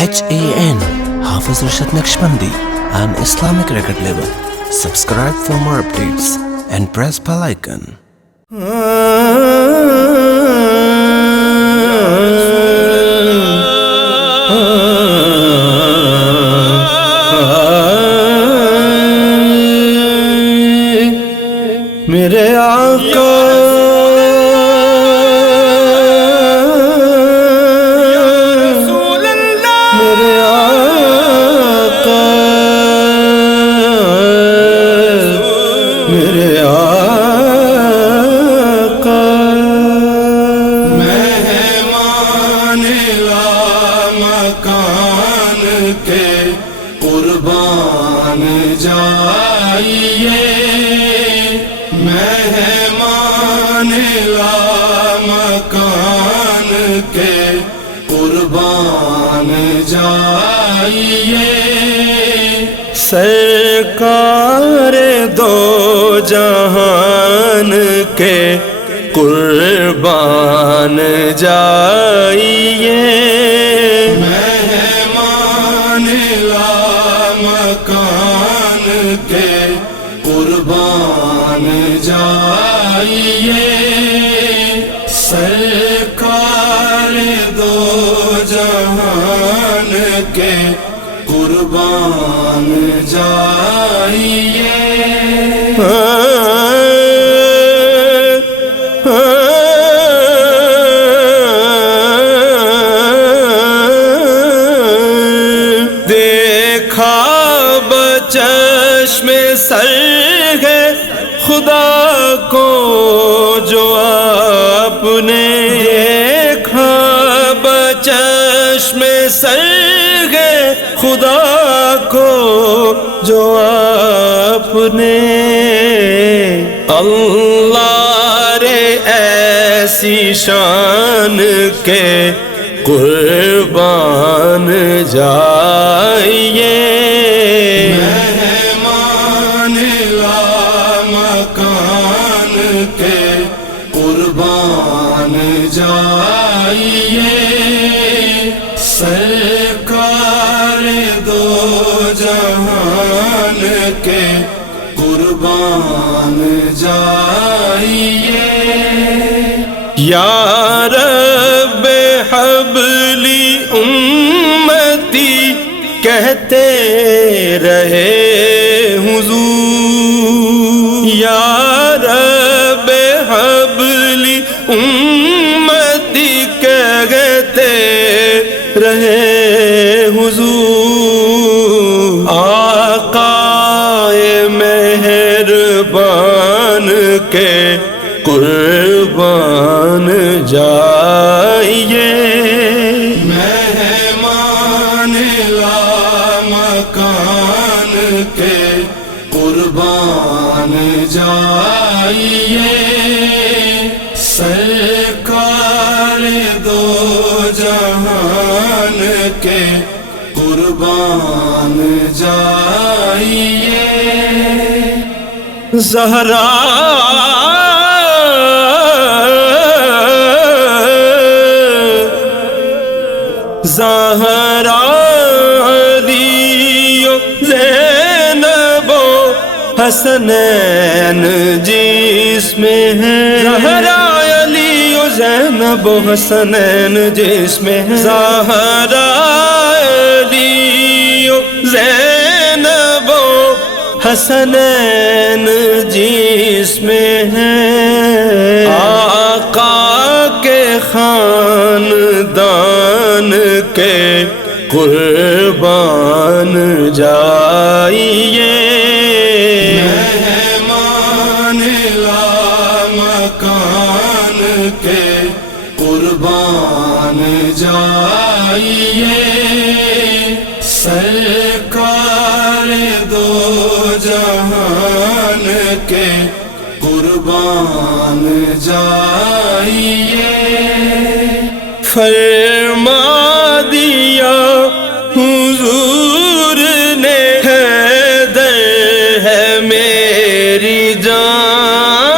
HAN Hafiz Rashid Naqshbandi, an Islamic record label. Subscribe for more updates and press bell icon. میرے آقا میرے آقا میرے آقا مہمان لامکان کے قربان جائیے، مہمان لامکان کے قربان جائیے، سرکار دو جہان کے قربان جائیے، مہمان لامکان کے قربان جائیے، سرکار دو جہان کے قربان جائیے۔ دیکھا بچشم سر ہے خدا کو جو آپ نے، دیکھا بچشم سر ہے خدا کو جو آپ نے، اللہ رے ایسی شان کے قربان جائیے، مہمان لامکان کے قربان جائیے، سرکار دو جہان کے قربان جائیے، یا رب حبلی امتی کہتے رہے حضور، یا رب حبلی امتی کہتے رہے حضور، آقا مہربان کے قربان جائیے، مہمان لامکان کے قربان جائیے، سرکار دو جہان کے قربان جائیے، زہرا زہرا علی و زینب و حسنین جس میں ہے، زہرا علی و زینب و حسنین جس میں ہے، زہرا علی و زینب و حسنین جس میں ہے، آقا کے خاندان کے قربان جائیے، مہمان لامکان کے قربان جائیے، سرکار دو جہان کے قربان جائیے، فرما دیا حضور نے حیدر ہے میری جان،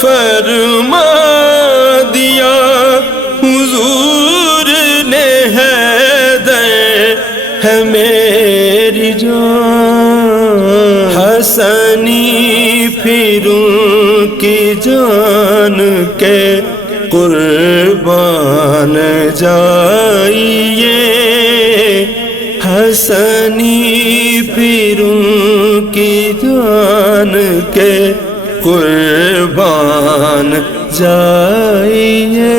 فرما دیا حضور نے ہے میری جان، حسنی پھروں کی جان کے قربان جائیے، حسنی پھروں کی جان کے قربان جائیے،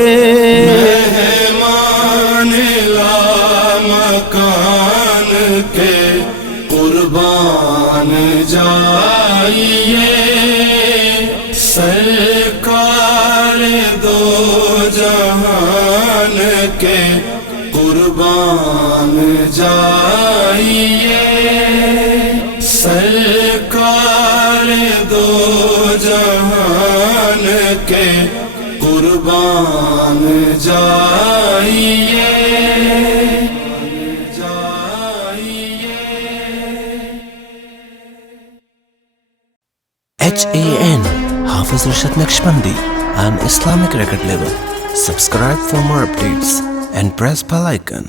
مہمان لامکان کے قربان جائیے، سرکار دو جہان کے قربان جائیے، سرکار دو جہان کے قربان جائیے، HAN Hafiz Rashad Naqshbandi, an Islamic record label. Subscribe for more updates and press bell icon.